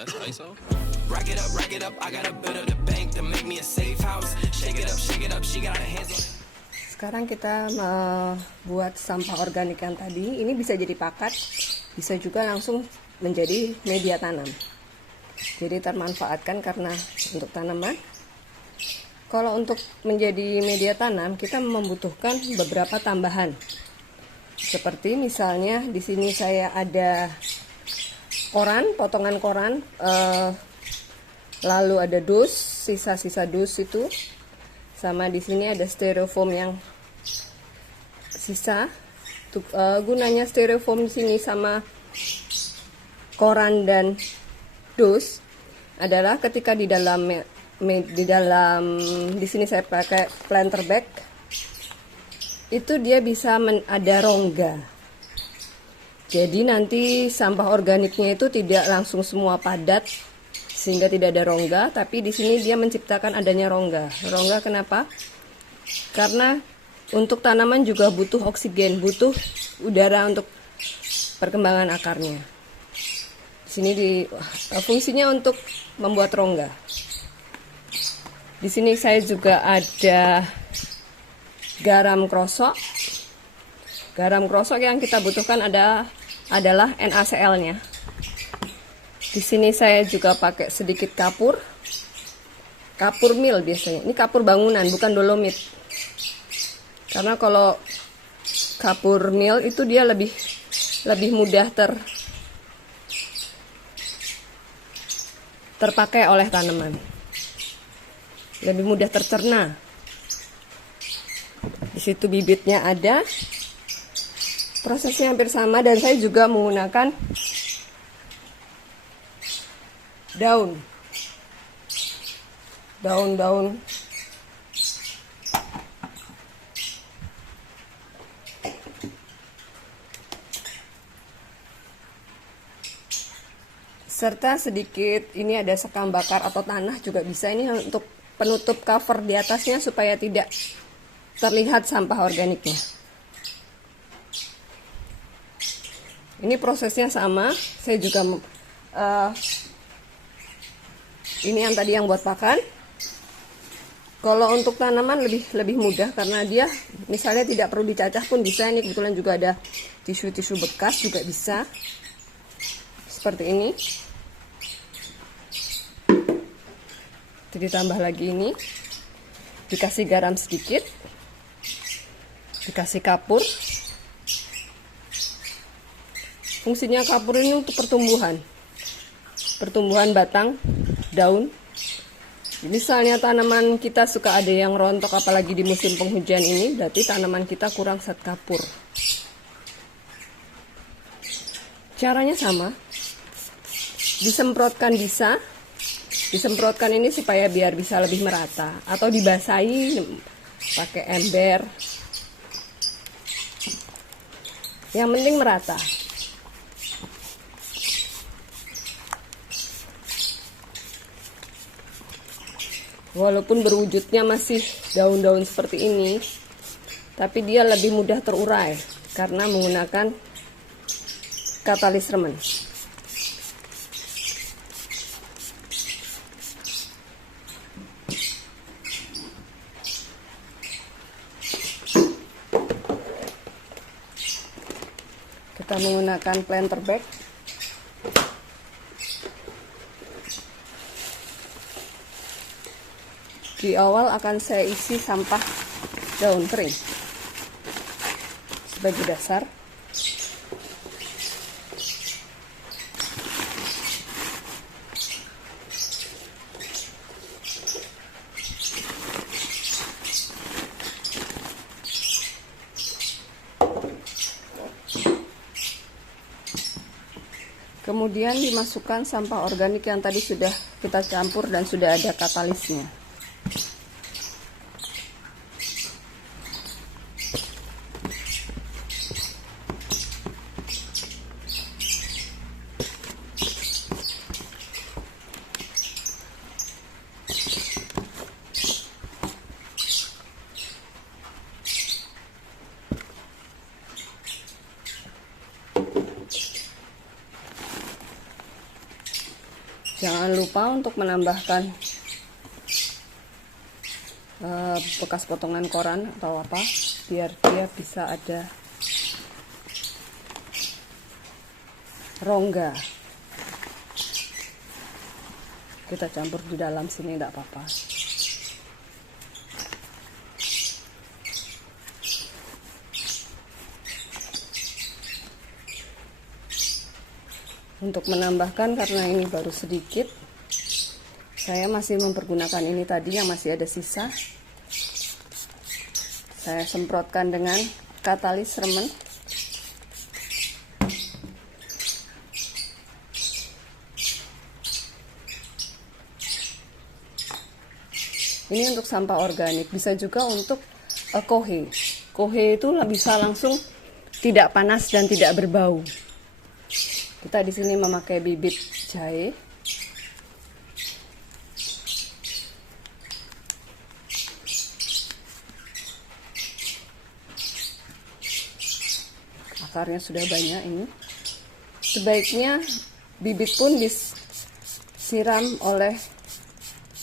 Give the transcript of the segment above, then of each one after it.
That's ISO. Rack it up, I gotta build up the bank to make me a safe house. Shake it up, she got her hands on. Sekarang kita buat sampah organik yang tadi. Ini bisa jadi pakat, bisa juga langsung menjadi media tanam. Jadi termanfaatkan karena untuk tanaman. Kalau untuk menjadi media tanam, kita membutuhkan beberapa tambahan. Seperti misalnya di sini saya ada koran, potongan koran, lalu ada dus, sisa-sisa dus itu, sama di sini ada styrofoam yang sisa. Gunanya styrofoam di sini sama koran dan dus adalah ketika di sini saya pakai planter bag, itu dia bisa ada rongga. Jadi nanti sampah organiknya itu tidak langsung semua padat sehingga tidak ada rongga, tapi di sini dia menciptakan adanya rongga. Rongga kenapa? Karena untuk tanaman juga butuh oksigen, butuh udara untuk perkembangan akarnya. Di sini fungsinya untuk membuat rongga. Di sini saya juga ada garam krosok. Garam krosok yang kita butuhkan adalah NaCl-nya. Di sini saya juga pakai sedikit kapur mil biasanya. Ini kapur bangunan, bukan dolomit. Karena kalau kapur mil itu dia lebih mudah terpakai oleh tanaman, lebih mudah tercerna. Di situ bibitnya ada. Prosesnya hampir sama, dan saya juga menggunakan daun serta sedikit ini ada sekam bakar atau tanah juga bisa. Ini untuk penutup cover di atasnya supaya tidak terlihat sampah organiknya. Ini prosesnya sama. Saya juga ini yang tadi yang buat pakan. Kalau untuk tanaman lebih mudah karena dia misalnya tidak perlu dicacah pun bisa. Ini kebetulan juga ada tisu bekas juga bisa. Seperti ini. Jadi ditambah lagi ini. Dikasih garam sedikit. Dikasih kapur. Fungsinya kapur ini untuk pertumbuhan batang, daun. Misalnya tanaman kita suka ada yang rontok, apalagi di musim penghujan ini, berarti tanaman kita kurang zat kapur. Caranya sama, disemprotkan bisa. Disemprotkan ini supaya biar bisa lebih merata, atau dibasahi pakai ember. Yang penting merata. Walaupun berwujudnya masih daun-daun seperti ini, tapi dia lebih mudah terurai karena menggunakan katalis remen. Kita menggunakan planter bag. Di awal akan saya isi sampah daun kering sebagai dasar. Kemudian dimasukkan sampah organik yang tadi sudah kita campur dan sudah ada katalisnya. Jangan lupa untuk menambahkan bekas potongan koran atau apa, biar dia bisa ada rongga. Kita campur di dalam sini, tidak apa-apa. Untuk menambahkan, karena ini baru sedikit, saya masih mempergunakan ini tadi yang masih ada sisa. Saya semprotkan dengan katalis remen. Ini untuk sampah organik, bisa juga untuk kohe. Kohe itu bisa langsung tidak panas dan tidak berbau. Kita di sini memakai bibit jahe. Akarnya sudah banyak ini. Sebaiknya bibit pun disiram oleh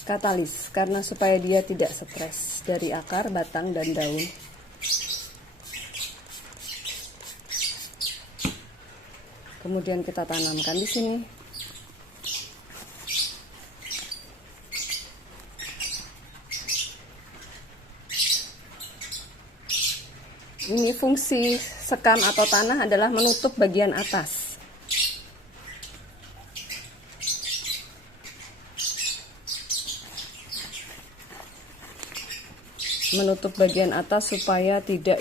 katalis karena supaya dia tidak stres dari akar, batang, dan daun. Kemudian kita tanamkan di sini. Ini fungsi sekam atau tanah adalah menutup bagian atas. Menutup bagian atas supaya tidak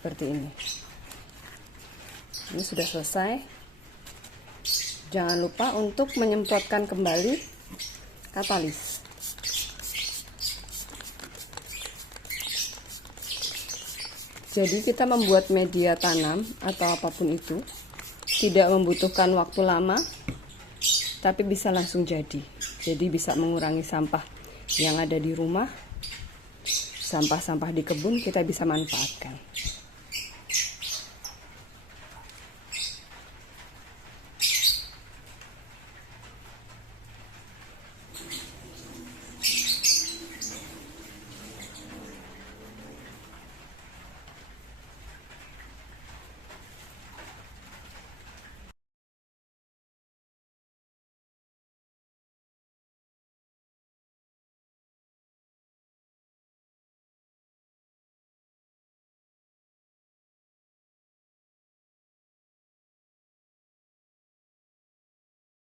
seperti ini. Ini sudah selesai. Jangan lupa untuk menyemprotkan kembali katalis. Jadi kita membuat media tanam atau apapun itu tidak membutuhkan waktu lama, tapi bisa langsung jadi. Jadi bisa mengurangi sampah yang ada di rumah, sampah-sampah di kebun kita bisa manfaatkan.